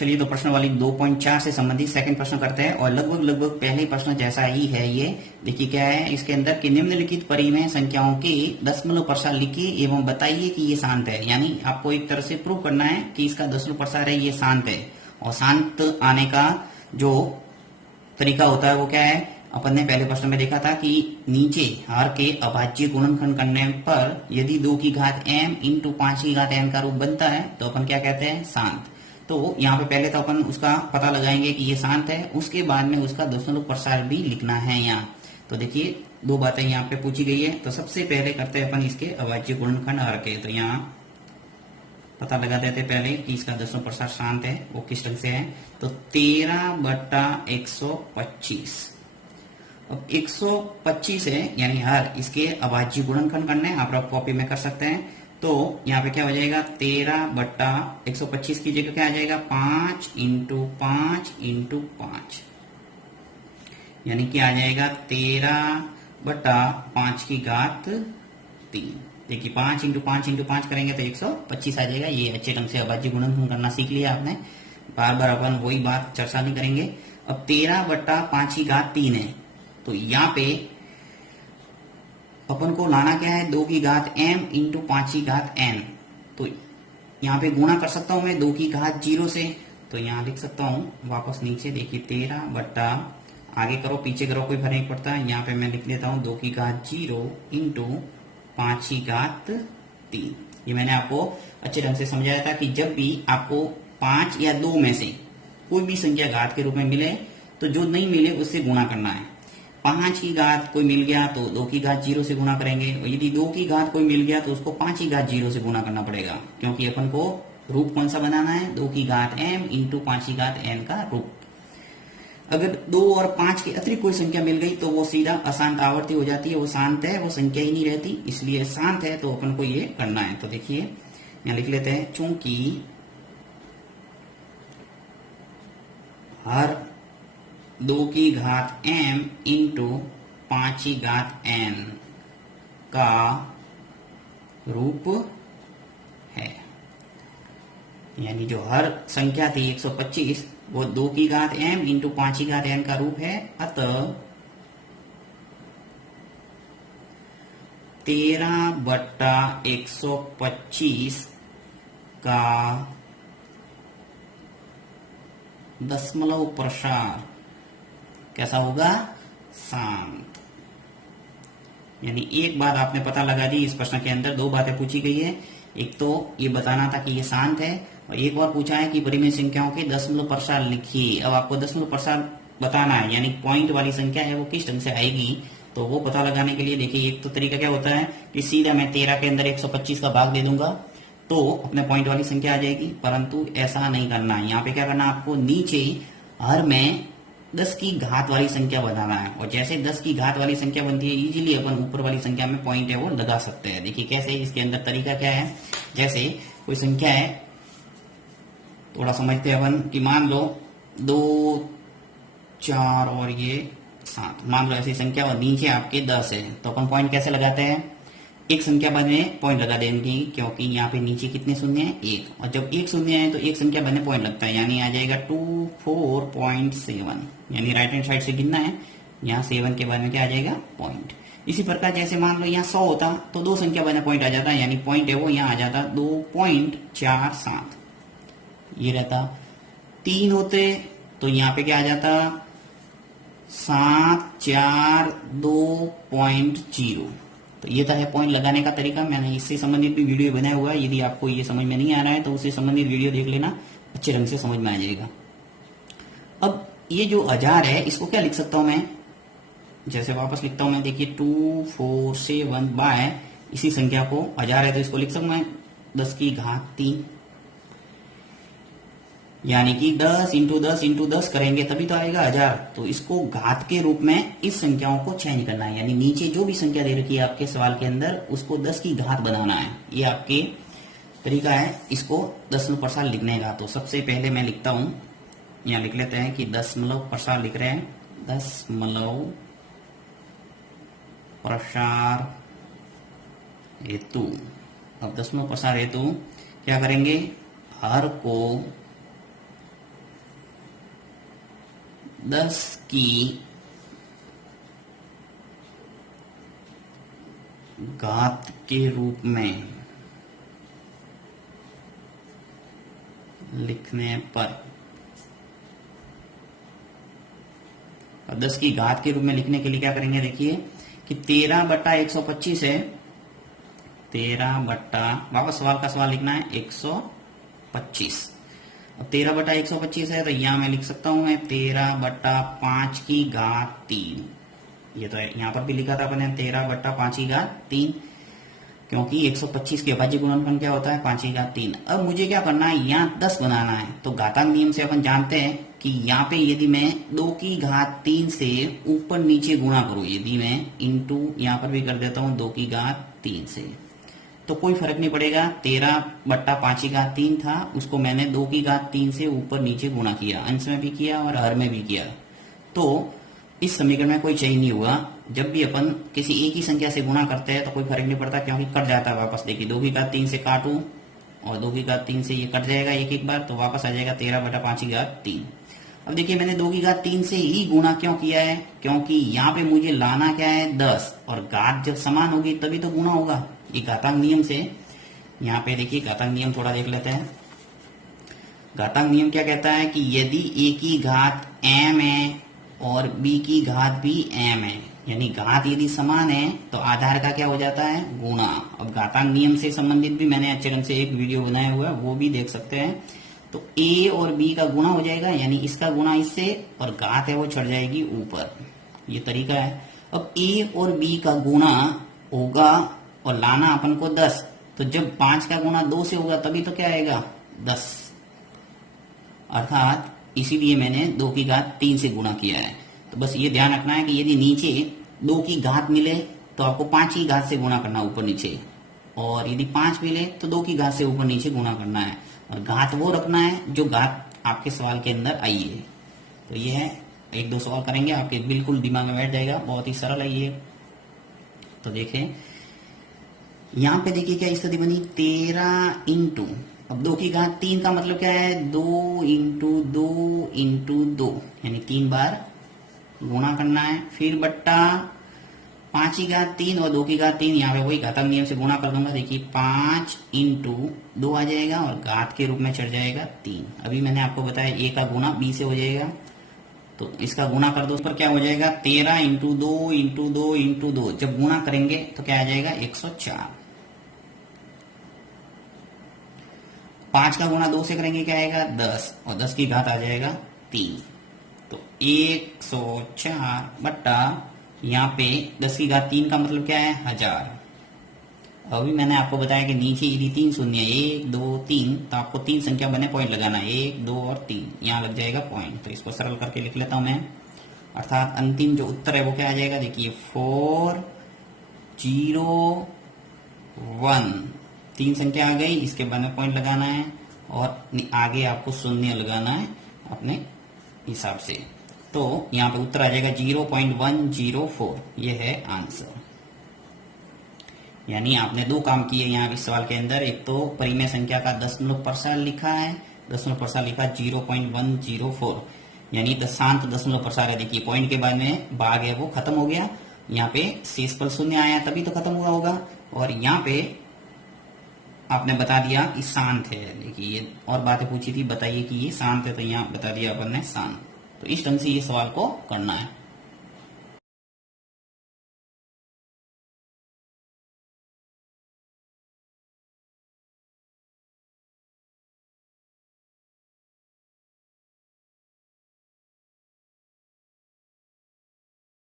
चलिए तो प्रश्न वाली 2.4 से संबंधित सेकंड प्रश्न करते हैं और लगभग पहले प्रश्न जैसा ही है ये। देखिए क्या है इसके अंदर कि निम्नलिखित परिमेय संख्याओं के दशमलव प्रसार लिखिए एवं बताइए कि ये शांत है। यानी आपको एक तरह से प्रूव करना है कि इसका दशमलव प्रसार है ये शांत है। और शांत आने का जो तरीका होता है वो क्या है, अपन ने पहले प्रश्न में देखा था कि नीचे हर के अभाज्य गुणनखंड करने पर यदि 2 की घात m इंटू 5 की घात n का रूप बनता है तो अपन क्या कहते हैं, शांत। तो यहाँ पे पहले तो अपन उसका पता लगाएंगे कि ये शांत है, उसके बाद में उसका दशमलव प्रसार भी लिखना है यहाँ। तो देखिए 2 बातें यहाँ पे पूछी गई है। तो सबसे पहले करते हैं अपन इसके अभाज्य गुणनखंड हर के। तो यहाँ पता लगा देते पहले कि इसका दशमलव प्रसार शांत है, वो किस ढंग से है। तो 13/125। अब 125 है यानी हर इसके अभाज्य गुणनखंड करने हैं, आप कॉपी में कर सकते हैं। तो यहाँ पे क्या हो जाएगा, 13/125 की जगह क्या आ जाएगा, 5 इंटू 5 इंटू 5, यानी कि आ जाएगा 13/5 की घात 3। देखिए 5 इंटू 5 इंटू 5 करेंगे तो 125 आ जाएगा। ये अच्छे ढंग से अभाज्य गुणनखंड करना सीख लिया आपने, बार बार अपन वही बात चर्चा नहीं करेंगे। अब 13/5 की घात 3 है, तो यहाँ पे अपन को लाना क्या है, 2 की घात m इंटू 5 की घात n। तो यहाँ पे गुणा कर सकता हूं मैं 2 की घात 0 से, तो यहाँ लिख सकता हूं वापस नीचे। देखिए 13 आगे करो पीछे करो कोई फर्क नहीं पड़ता, यहाँ पे मैं लिख लेता हूँ 2 की घात 0 इंटू 5 की घात 3। ये मैंने आपको अच्छे ढंग से समझाया था कि जब भी आपको 5 या 2 में से कोई भी संख्या घात के रूप में मिले तो जो नहीं मिले उससे गुणा करना है। 5 की घात कोई मिल गया तो 2 की घात 0 से गुणा करेंगे, और यदि 2 की घात कोई मिल गया तो उसको 5 की घात 0 से गुणा करना पड़ेगा, क्योंकि अपन को रूप कौन सा बनाना है, 2 की घात m इंटू 5 की घात n का रूप। अगर 2 और 5 के अतिरिक्त कोई संख्या मिल गई तो वो सीधा अशांत आवर्ती हो जाती है, वो शांत है, वो संख्या ही नहीं रहती, इसलिए शांत है तो अपन को ये करना है। तो देखिए यहाँ लिख लेते हैं, चूंकि हर 2 की घात m इंटू 5 की घात n का रूप है, यानी जो हर संख्या थी 125 वो 2 की घात m इंटू 5 की घात n का रूप है। अतः 13/125 का दशमलव प्रसार कैसा होगा, शांत। यानी एक बात आपने पता लगा दी, इस प्रश्न के अंदर 2 बातें पूछी गई है। एक तो ये बताना था कि ये शांत है, और एक और पूछा है कि परिमेय संख्याओं के दशमलव प्रसार लिखिए। अब आपको दशमलव प्रसार बताना है, यानी पॉइंट वाली संख्या है वो किस ढंग से आएगी, तो वो पता लगाने के लिए देखिए एक तो तरीका क्या होता है कि सीधा मैं 13 के अंदर 125 का भाग दे दूंगा तो अपने पॉइंट वाली संख्या आ जाएगी, परंतु ऐसा नहीं करना है। यहाँ पे क्या करना है, आपको नीचे हर में 10 की घात वाली संख्या बनाना है, और जैसे 10 की घात वाली संख्या बनती है इजीली अपन ऊपर वाली संख्या में पॉइंट है वो लगा सकते हैं। देखिए कैसे, इसके अंदर तरीका क्या है, जैसे कोई संख्या है, थोड़ा समझते हैं अपन कि मान लो 2 4 और ये 7, मान लो ऐसी संख्या और नीचे आपके 10 है, तो अपन पॉइंट कैसे लगाते हैं, एक संख्या बने पॉइंट लगा देंगे, क्योंकि यहाँ पे नीचे कितने शून्य है, 1, और जब 1 शून्य है तो एक संख्या बने पॉइंट लगता है, यानी आ जाएगा 24.7, यानी राइट हैंड साइड से गिनना है, यहाँ 7 के बाद में क्या आ जाएगा, पॉइंट। इसी प्रकार जैसे मान लो यहाँ 100 होता तो 2 संख्या बने पॉइंट आ जाता, यानी पॉइंट है वो यहाँ आ जाता 2.47, ये रहता। 3 होते तो यहाँ पे क्या आ जाता, 742.0। तो ये था है पॉइंट लगाने का तरीका। मैंने इससे संबंधित भी वीडियो बनाया हुआ है, यदि आपको ये समझ में नहीं आ रहा है तो उससे संबंधित वीडियो देख लेना, अच्छे ढंग से समझ में आ जाएगा। अब ये जो 1000 है इसको क्या लिख सकता हूं मैं, जैसे वापस लिखता हूं मैं, देखिए 247 बाय इसी संख्या को 1000 है तो इसको लिख सकता मैं 10 की घात 3, यानी कि 10 इंटू 10 इंटू 10 करेंगे तभी तो आएगा 1000। तो इसको घात के रूप में इस संख्याओं को चेंज करना है, यानी नीचे जो भी संख्या दे रखी है आपके सवाल के अंदर उसको 10 की घात बनाना है। ये आपके तरीका है इसको दशमलव प्रसार लिखने का। तो सबसे पहले मैं लिखता हूं, यहाँ लिख लेते हैं कि दशमलव प्रसार लिख रहे हैं, दशमलव प्रसार हेतु। अब दशमलव प्रसार हेतु क्या करेंगे, हर को 10 की घात के रूप में लिखने पर, और 10 की घात के रूप में लिखने के लिए क्या करेंगे, देखिए कि 13/125 है, 13 वापस सवाल का सवाल लिखना है 125। अब 13/125 है तो यहां मैं लिख सकता हूं मैं 13/5 की घात 3। ये तो यहां पर भी लिखा था अपने 13/5 की घात 3, क्योंकि 125 के अभाज्य गुणनफल क्या होता है 5 की घात 3। अब मुझे क्या करना है, यहाँ 10 बनाना है। तो घातांक नियम से अपन जानते हैं कि यहाँ पे यदि मैं 2 की घात 3 से ऊपर नीचे गुणा करूं, यदि मैं इंटू यहाँ पर भी कर देता हूं 2 की घात 3 से, तो कोई फर्क नहीं पड़ेगा। 13/5 की घात 3 था, उसको मैंने 2 की घात 3 से ऊपर नीचे गुणा किया, अंश में भी किया और हर में भी किया। तो इस समीकरण में कोई चेंज नहीं हुआ। जब भी अपन किसी एक ही संख्या से गुणा करते हैं तो कोई फर्क नहीं पड़ता, क्योंकि कट जाता है वापस। देखिए 2 की घात 3 से काटूं और 2 की घात 3 से ये कट जाएगा एक एक बार, तो वापस आ जाएगा 13/5 की घात 3। अब देखिए मैंने 2 की घात 3 से ही गुणा क्यों किया है, क्योंकि यहाँ पे मुझे लाना क्या है 10, और घात जब समान होगी तभी तो गुणा होगा, ये घातांक नियम से। यहाँ पे देखिए घातांक नियम थोड़ा देख लेते हैं। घातांक नियम क्या कहता है कि यदि a की घात m है और b की घात भी m है, यानी घात यदि समान है तो आधार का क्या हो जाता है गुणा। अब घातांक नियम से संबंधित भी मैंने अच्छे ढंग से एक वीडियो बनाया हुआ है, वो भी देख सकते हैं। तो a और b का गुणा हो जाएगा, यानी इसका गुणा इससे, और घात है वो चढ़ जाएगी ऊपर, ये तरीका है। अब a और b का गुणा होगा और लाना अपन को 10, तो जब 5 का गुणा 2 से होगा तभी तो क्या आएगा 10, अर्थात इसीलिए मैंने 2 की घात 3 से गुणा किया है। तो बस ये ध्यान रखना है कि यदि नीचे 2 की घात मिले तो आपको 5 की घात से गुणा करना ऊपर नीचे, और यदि 5 मिले तो 2 की घात से ऊपर नीचे गुणा करना है, और घात वो रखना है जो घात आपके सवाल के अंदर आई है। तो ये है, 1-2 सवाल करेंगे आपके बिल्कुल दिमाग में बैठ जाएगा, बहुत ही सरल है ये। तो देखें यहाँ पे, देखिए क्या स्थिति बनी, 13 इंटू, अब 2 की घात 3 का मतलब क्या है 2 इंटू 2 इंटू 2, यानी 3 बार गुणा करना है, फिर बट्टा 5 की घात 3 और 2 की घात 3, यहाँ पे वही घातांक नियम से गुणा कर दूंगा। देखिए 5 इंटू 2 आ जाएगा और घात के रूप में चढ़ जाएगा 3। अभी मैंने आपको बताया a का गुणा b से हो जाएगा, तो इसका गुणा कर दो, उस पर क्या हो जाएगा 13 इंटू 2 इंटू 2 इंटू 2, जब गुणा करेंगे तो क्या आ जाएगा 104। 5 का गुणा 2 से करेंगे क्या आएगा 10, और 10 की घात आ जाएगा 3। तो 104 बट्टा यहाँ पे 10 की घात 3 का मतलब क्या है 1000। अभी मैंने आपको बताया कि नीचे यदि 3 शून्य 1 2 3, तो आपको 3 संख्या बने पॉइंट लगाना है, 1 2 और 3, यहाँ लग जाएगा पॉइंट। तो इसको सरल करके लिख लेता हूं मैं, अर्थात अंतिम जो उत्तर है वो क्या आ जाएगा, देखिए 401, 3 संख्या आ गई, इसके बाद में पॉइंट लगाना है और आगे आपको शून्य लगाना है अपने हिसाब से। तो यहाँ पे उत्तर आ जाएगा 0.104, ये है आंसर। यानी आपने 2 काम किए यहाँ इस सवाल के अंदर। एक तो परिमेय संख्या का दशमलव प्रसार लिखा है, दशमलव प्रसार लिखा 0.104, यानी दशांत दशमलव प्रसार है। देखिए पॉइंट के बाद में भाग है वो खत्म हो गया, यहाँ पे शेषफल शून्य आया तभी तो खत्म हुआ होगा। और यहाँ पे आपने बता दिया कि शांत है। देखिए ये और बातें पूछी थी, बताइए कि ये शांत है, तो यहाँ बता दिया अपन ने शांत। तो इस ढंग से ये सवाल को करना है।